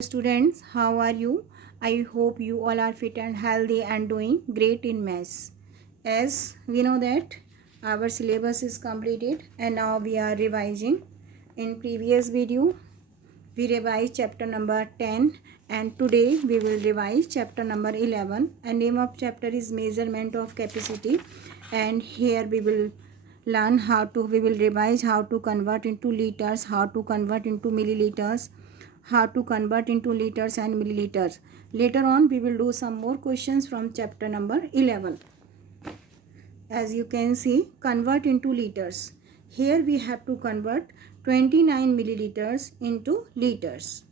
Students, how are you? I hope you all are fit and healthy and doing great in maths. As we know that our syllabus is completed and now we are revising. In previous video, we revised chapter number 10 and today we will revise chapter number 11. And name of chapter is measurement of capacity, and here we will learn we will revise how to convert into liters, how to convert into milliliters, how to convert into liters and milliliters. Later on we will do some more questions from chapter number 11. As you can see, convert into liters. Here we have to convert 29 milliliters into liters.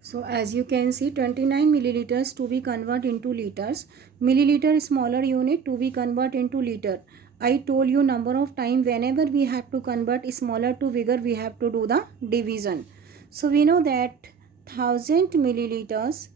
So as you can see, 29 milliliters to be convert into liters. Milliliter smaller unit to be convert into liter. I told you number of time whenever we have to convert smaller to bigger, we have to do the division. So we know that 1000 milliliters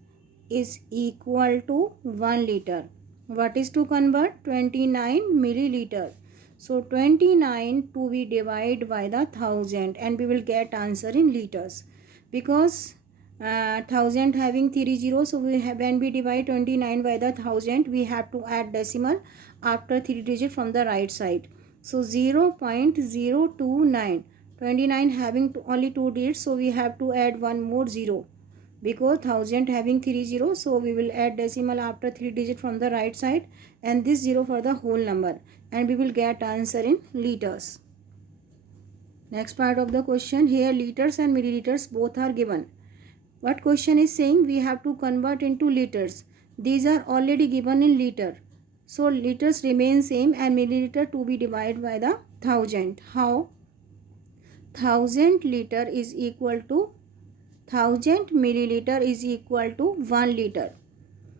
is equal to 1 liter. What is to convert? 29 milliliter. So 29 to be divided by the 1000 and we will get answer in liters. Because 1000 having 3 zeros, so we have, when we divide 29 by the 1000, we have to add decimal after 3 digit from the right side. So 0.029. 29 having only 2 digits, so we have to add one more 0. Because 1000 having 3 zeros, so we will add decimal after 3 digit from the right side and this 0 for the whole number, and we will get answer in liters. Next part of the question, here liters and milliliters both are given. What question is saying? We have to convert into liters. These are already given in liter. So liters remain same and milliliter to be divided by the 1000. How? 1000 liter is equal to 1000 milliliter is equal to 1 liter.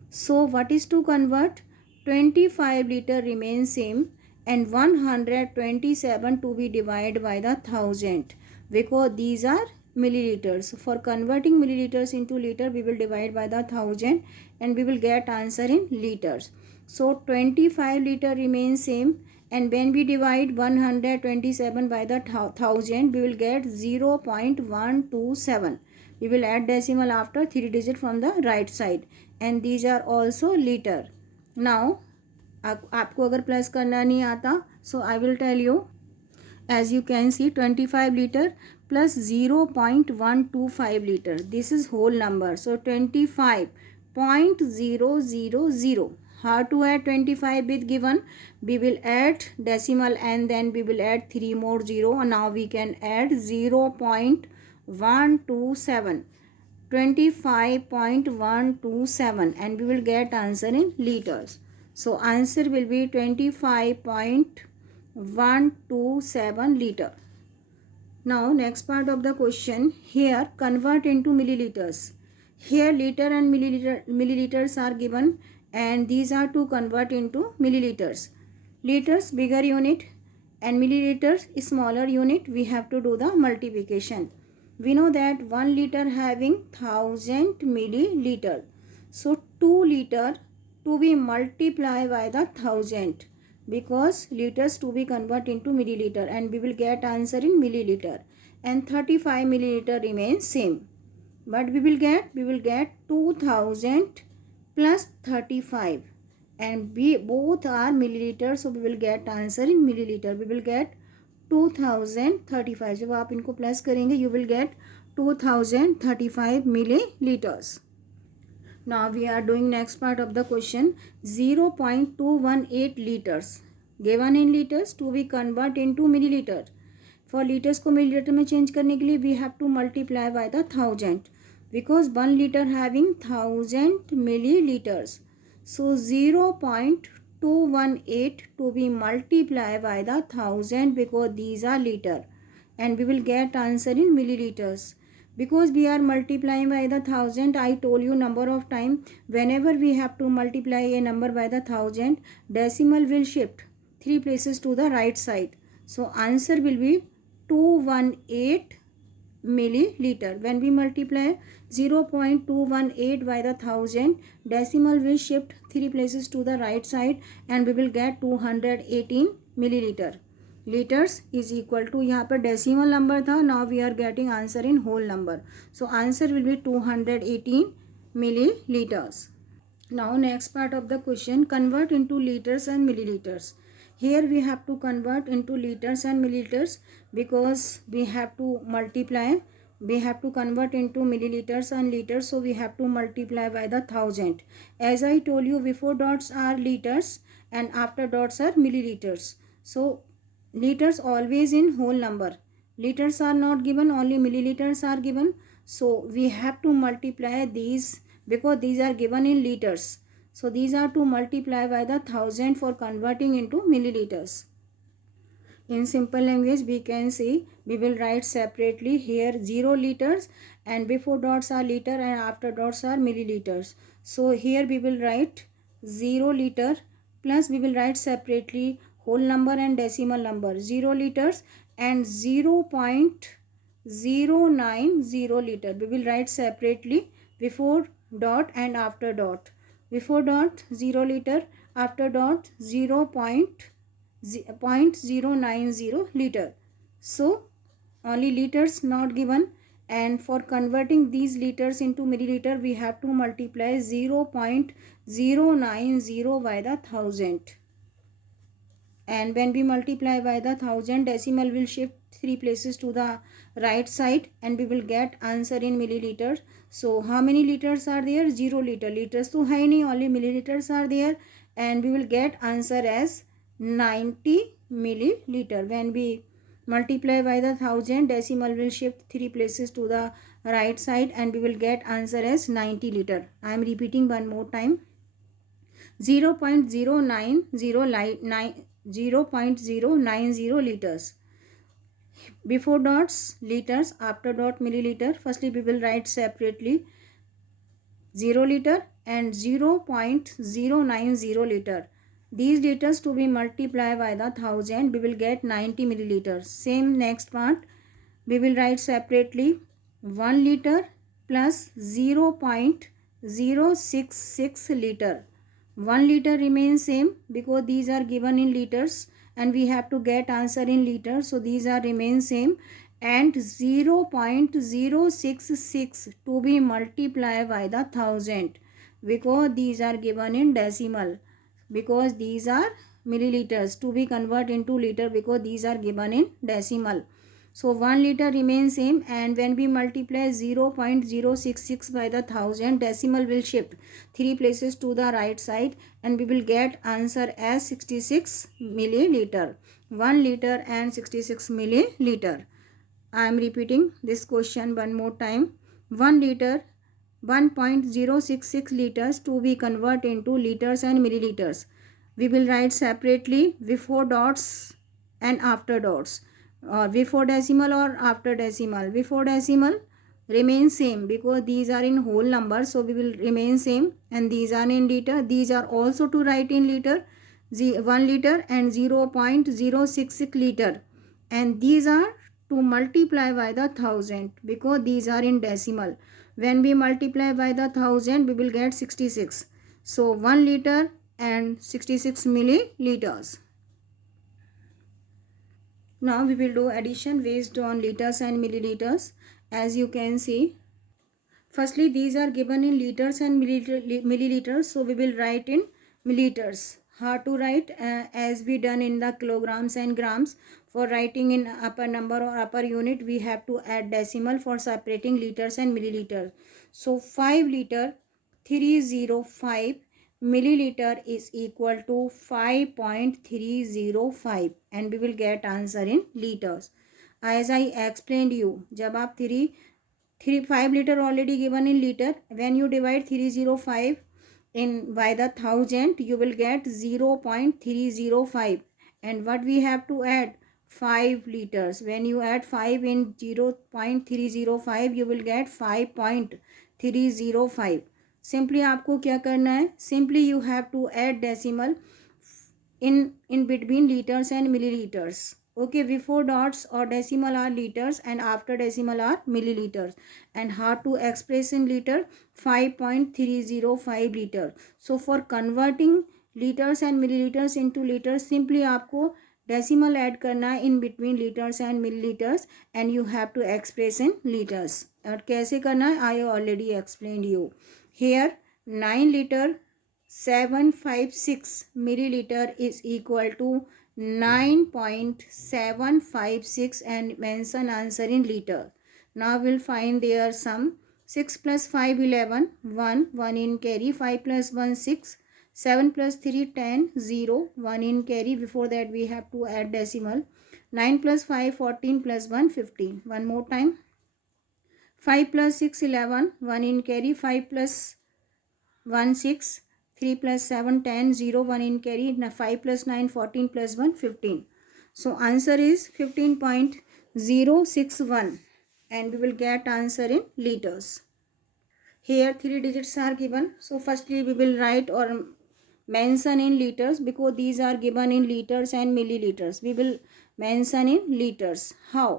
So what is to convert? 25 liter remains same and 127 to be divided by the 1000, because these are milliliters. For converting milliliters into liter, we will divide by the 1000 and we will get answer in liters. So 25 liter remains same, and when we divide 127 by the 1000, we will get 0.127. We will add decimal after 3 digit from the right side, and these are also liter. Now आपको अगर plus करना नहीं आता, so I will tell you. As you can see, 25 liter plus 0.125 liter. This is whole number. So 25.000. How to add 25 with given? We will add decimal and then we will add 3 more 0. And now we can add 0.127. 25.127 and we will get answer in liters. So answer will be 25.127 liter. Now next part of the question, here convert into milliliters. Here liter and milliliters are given and these are to convert into milliliters. Liters bigger unit and milliliters smaller unit, we have to do the multiplication. We know that 1 liter having 1000 milliliter. So 2 liter to be multiplied by the 1000, because liters to be convert into milliliter and we will get answer in milliliter, and 35 milliliter remains same. But we will get 2000 plus 35 and both are milliliter, so we will get answer in milliliter. We will get 2035. जब आप इनको plus करेंगे you will get 2035 milliliters. Now we are doing next part of the question. 0.218 liters given in liters to be convert into milliliter. For liters को milliliter में change करने के लिए we have to multiply by the 1000, because 1 liter having 1000 milliliters. So 0.218 to be multiplied by the 1000, because these are liter, and we will get answer in milliliters. Because we are multiplying by the 1000, I told you number of time whenever we have to multiply a number by the 1000, decimal will shift 3 places to the right side. So answer will be 218 milliliter. When we multiply 0.218 by the 1000, decimal will shift 3 places to the right side and we will get 218 milliliter. Litres is equal to, यहाँ पर decimal number था, now we are getting answer in whole number, so answer will be 218 milliliters. Now next part of the question, convert into liters and milliliters. Here we have to convert into liters and milliliters because we have to multiply. We have to convert into milliliters and liters, so we have to multiply by the 1000. As I told you, before dots are liters and after dots are milliliters. So liters always in whole number. Liters are not given, only milliliters are given. So we have to multiply these because these are given in liters. So these are to multiply by the 1000 for converting into milliliters. In simple language, we can see, we will write separately here 0 liters and before dots are liter and after dots are milliliters. So here we will write 0 liter plus we will write separately whole number and decimal number, 0 liters and 0.090 liter. We will write separately before dot and after dot. Before dot 0 liter, after dot 0.090 liter. So only liters not given, and for converting these liters into milliliter we have to multiply 0.090 by the 1000. And when we multiply by the 1000, decimal will shift 3 places to the right side and we will get answer in milliliters. So how many liters are there? 0 liter. Liters to hai nahi, only milliliters are there, and we will get answer as 90 milliliter. When we multiply by the 1000, decimal will shift 3 places to the right side and we will get answer as 90 liter. I am repeating one more time. 0.090 liters. Before dots liters, after dot milliliter. Firstly we will write separately 0 liter and 0.090 liter. These liters to be multiplied by the 1000, we will get 90 milliliters. Same next part, we will write separately 1 liter plus 0.066 liter. 1 liter remains same because these are given in liters and we have to get answer in liters, so these are remain same, and 0.066 to be multiplied by the 1000 because these are given in decimal, because these are milliliters to be converted into liter because these are given in decimal. So 1 liter remains same, and when we multiply 0.066 by the 1000, decimal will shift 3 places to the right side and we will get answer as 66 milliliter. 1 liter and 66 milliliter. I am repeating this question one more time. 1 liter, 1.066 liters to be converted into liters and milliliters. We will write separately before dots and after dots, or before decimal or after decimal. Before decimal remain same because these are in whole number, so we will remain same, and these are in liter. These are also to write in liter, 1 liter and 0.066 liter, and these are to multiply by the 1000 because these are in decimal. When we multiply by the 1000, we will get 66. So 1 liter and 66 milliliters. Now we will do addition based on liters and milliliters. As you can see, firstly these are given in liters and milliliters, so we will write in milliliters. How to write? As we done in the kilograms and grams. For writing in upper number or upper unit, we have to add decimal for separating liters and milliliters. So 5 liter 305 milliliter is equal to 5.305 and we will get answer in liters. As I explained you, जब आप 5 liter already given in liter, when you divide 305 in by the 1000, you will get 0.305, and what we have to add 5 liters. When you add 5 in 0.305, you will get 5.305. Simply आपको क्या करना है? Simply you have to add decimal in between liters and milliliters. Okay, before dots or decimal are liters and after decimal are milliliters. And how to express in liter? 5.305 liter. So for converting liters and milliliters into liters, simply आपको decimal add करना है in between litres and millilitres and you have to express in litres. और कैसे करना है I already explained you. Here 9 litre 756 milliliter is equal to 9.756 and mention answer in liter. Now we'll find their sum. 6 plus 5 11 1 1 in carry. 5 plus 1 6 7 plus 3 10 0 1 in carry. Before that we have to add decimal. 9 plus 5 14 plus 1 15. One more time. 5 plus 6 11 1 in carry. 5 plus 1 6 3 plus 7 10 0 1 in carry. 5 plus 9 14 plus 1 15. So answer is 15.061 and we will get answer in liters. Here 3 digits are given. So firstly we will write or mention in liters because these are given in liters and milliliters. We will mention in liters. How?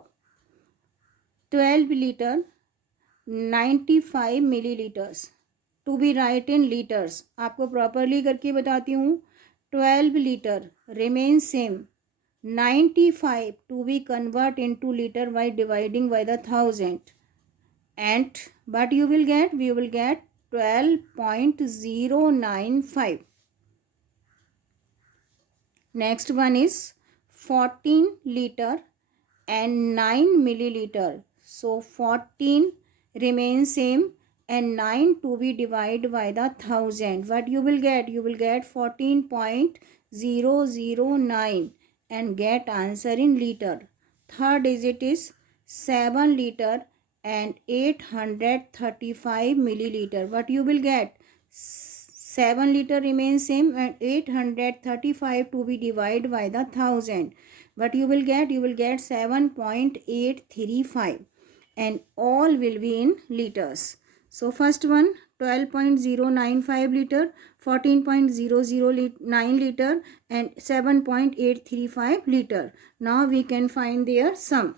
12 liter 95 milliliters. To be right in litres. आपको properly करके बताती हूँ. 12 litre remain same. 95 to be convert into litre by dividing by the 1000 and but you will get 12.095. Next one is 14 litre and 9 milliliter. So 14 remains same and 9 to be divided by the 1000. What you will get? You will get 14.009 and get answer in liter. Third digit is 7 liter and 835 milliliter. What you will get? 7 liter remains same and 835 to be divided by the 1000. What you will get? You will get 7.835 and all will be in liters. So first one 12.095 liter, 14.009 liter and 7.835 liter. Now we can find their sum.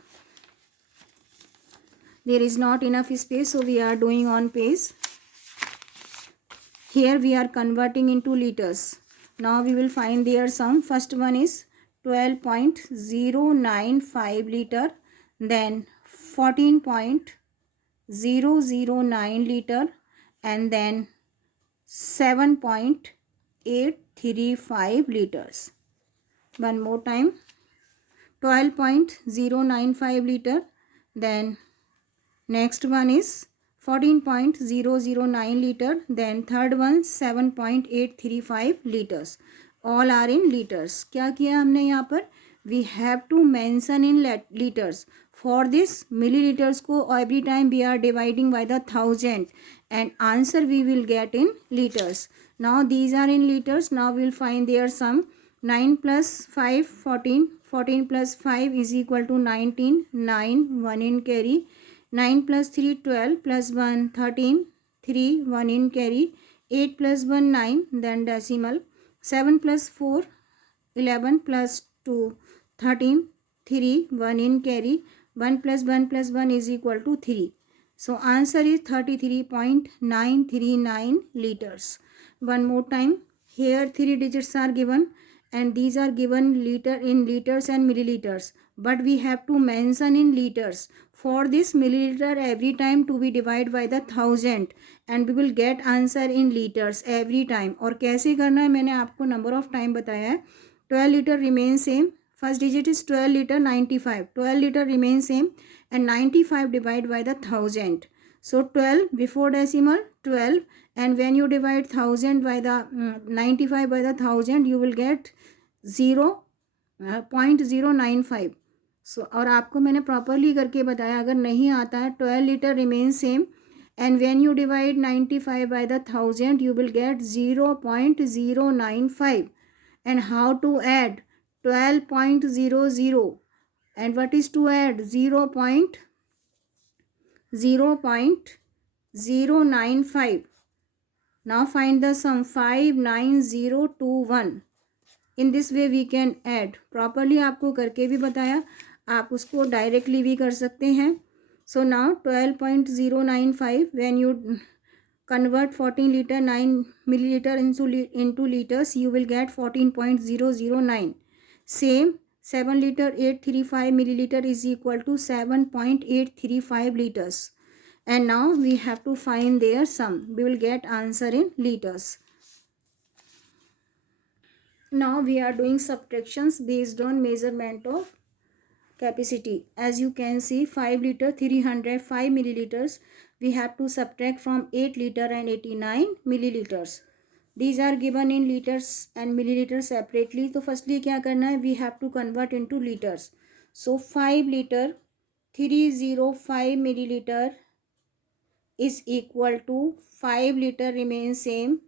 There is not enough space, so we are doing on page. Here we are converting into liters. Now we will find their sum. First one is 12.095 liter, then 14.009 liter and then 7.835 liters. One more time. 12.095 liter, then next one is 14.009 liter, then third one 7.835 liters. All are in liters. क्या किया हमने यहाँ पर? We have to mention in liters. For this milliliters को every time we are dividing by the 1000 and answer we will get in liters. Now these are in liters. Now we will find their sum. 9 plus 5 14. 14 plus 5 is equal to 19. 9 1 in carry. 9 plus 3 12 plus 1 13. 3 1 in carry. 8 plus 1 9 then decimal. 7 plus 4 11 plus 2 13. 3 1 in carry. 1 plus 1 plus 1 is equal to 3. So answer is 33.939 liters. One more time. Here 3 digits are given and these are given liter in liters and milliliters, but we have to mention in liters. For this milliliter every time to be divided by the 1000 and we will get answer in liters every time. और कैसे करना है मैंने आपको number of time बताया है. 12 liter remains same. First digit is 12 liter 95. 12 liter remains same and 95 divided by the 1000. So 12 before decimal 12 and when you divide 1000 by the 95 by the 1000 you will get 0.095. सो और आपको मैंने properly करके बताया. अगर नहीं आता है 12 litre remain same and when you divide 95 bye the 1000 you will get 0.095. and how to add 12.00 and what is to add 0.095. now find the sum 59021. in this way we can add. properly आपको करके भी बताया, आप उसको directly भी कर सकते हैं. So now 12.095 when you convert 14 liter 9 milliliter into liters you will get 14.009. Same 7 liter 835 milliliter is equal to 7.835 liters. And now we have to find their sum. We will get answer in liters. Now we are doing subtractions based on measurement of capacity. As you can see, 5 liter 305 milliliters we have to subtract from 8 liter and 89 milliliters. These are given in liters and milliliters separately. So firstly क्या करना है, we have to convert into liters. So 5 liter 305 milliliter is equal to 5 liter remains same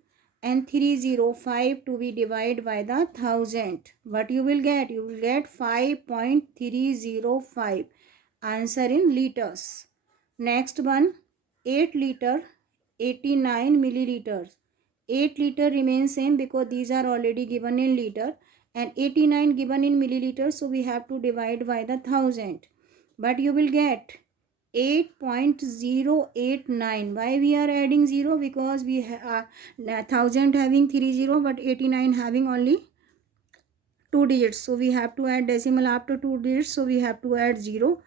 and 305 to be divided by the 1000. What you will get? You will get 5.305. Answer in liters. Next one, 8 liter 89 milliliters. 8 liter remains same because these are already given in liter and 89 given in milliliters, so we have to divide by the 1000. But you will get 8.089. Why we are adding 0? Because we have 1000 having 30 but 89 having only 2 digits, so we have to add decimal after 2 digits, so we have to add 0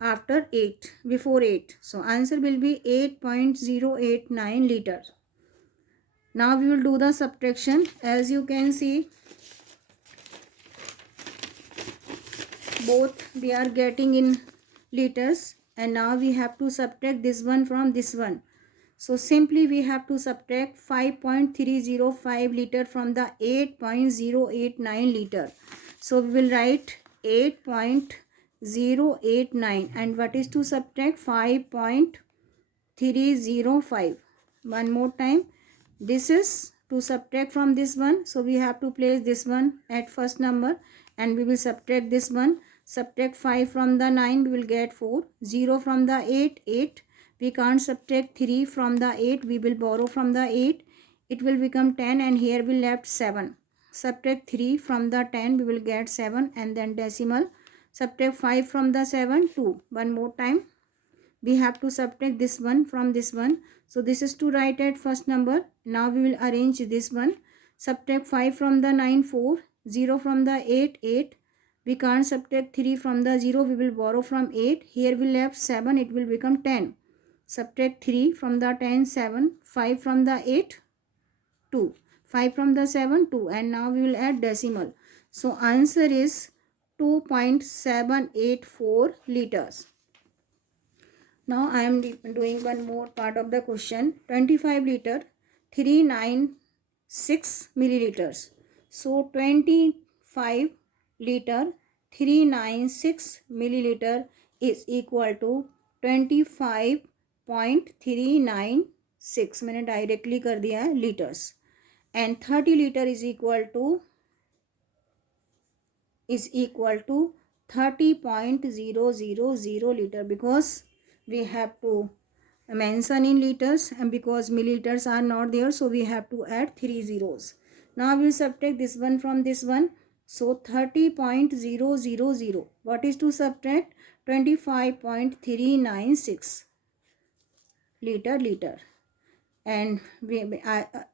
after 8 before 8. So answer will be 8.089 liter. Now we will do the subtraction. As you can see, both we are getting in liters, and now we have to subtract this one from this one. So simply we have to subtract 5.305 liter from the 8.089 liter. So we will write 8.089, and what is to subtract? 5.305. One more time, this is to subtract from this one, so we have to place this one at first number and we will subtract this one. Subtract 5 from the 9, we will get 4. 0 from the 8, 8. We can't subtract 3 from the 8, we will borrow from the 8. It will become 10, and here we left 7. Subtract 3 from the 10, we will get 7, and then decimal. Subtract 5 from the 7, 2. One more time, we have to subtract this one from this one. So this is to write at first number. Now we will arrange this one. Subtract 5 from the 9, 4. 0 from the 8, 8. We can't subtract 3 from the 0, we will borrow from 8. Here we left 7, it will become 10. Subtract 3 from the 10, 7. 5 from the 8, 2. 5 from the 7, 2. And now we will add decimal. So answer is 2.784 liters. Now I am doing one more part of the question. 25 liter 396 milliliters. So 25 liter 396 milliliter is equal to 25.396. मैंने directly कर दिया है liters. And 30 liter is equal to 30.000 liter, because we have to mention in liters, and because milliliters are not there, so we have to add 3 zeros. Now we will subtract this one from this one. So 30.000. What is to subtract? 25.396 liter. And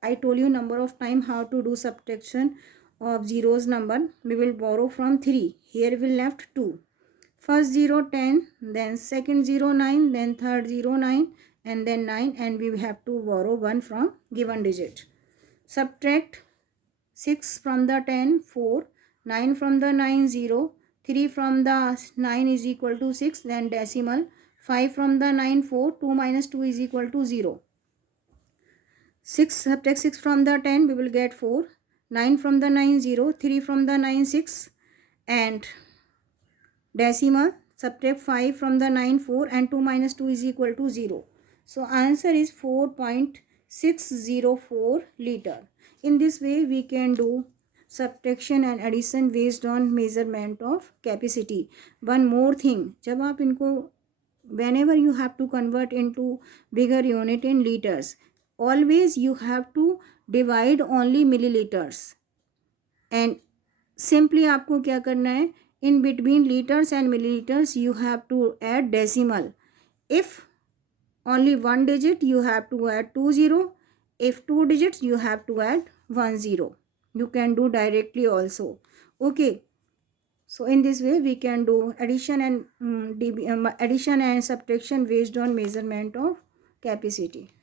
I told you number of time how to do subtraction of zeros number. We will borrow from 3. Here we left 2. First 0, 10, then second 0, 9, then third 0, 9, and then 9, and we have to borrow 1 from given digit. Subtract 6 from the 10, 4, 9 from the 9, 0, 3 from the 9 is equal to 6, then decimal. 5 from the 9, 4, 2 minus 2 is equal to 0. 6, subtract 6 from the 10, we will get 4. 9 from the 9, 0, 3 from the 9, 6, and decimal. Subtract 5 from the 9, 4, and 2 minus 2 is equal to 0. So answer is 4.604 liter. In this way we can do subtraction and addition based on measurement of capacity. One more thing, जब आप इनको whenever you have to convert into bigger unit in liters, always you have to divide only milliliters, and simply आपको क्या करना है, in between liters and milliliters you have to add decimal. If only one digit, you have to add 2 0. If 2 digits, you have to add 1 0. You can do directly also. Okay. So in this way we can do addition and addition and subtraction based on measurement of capacity.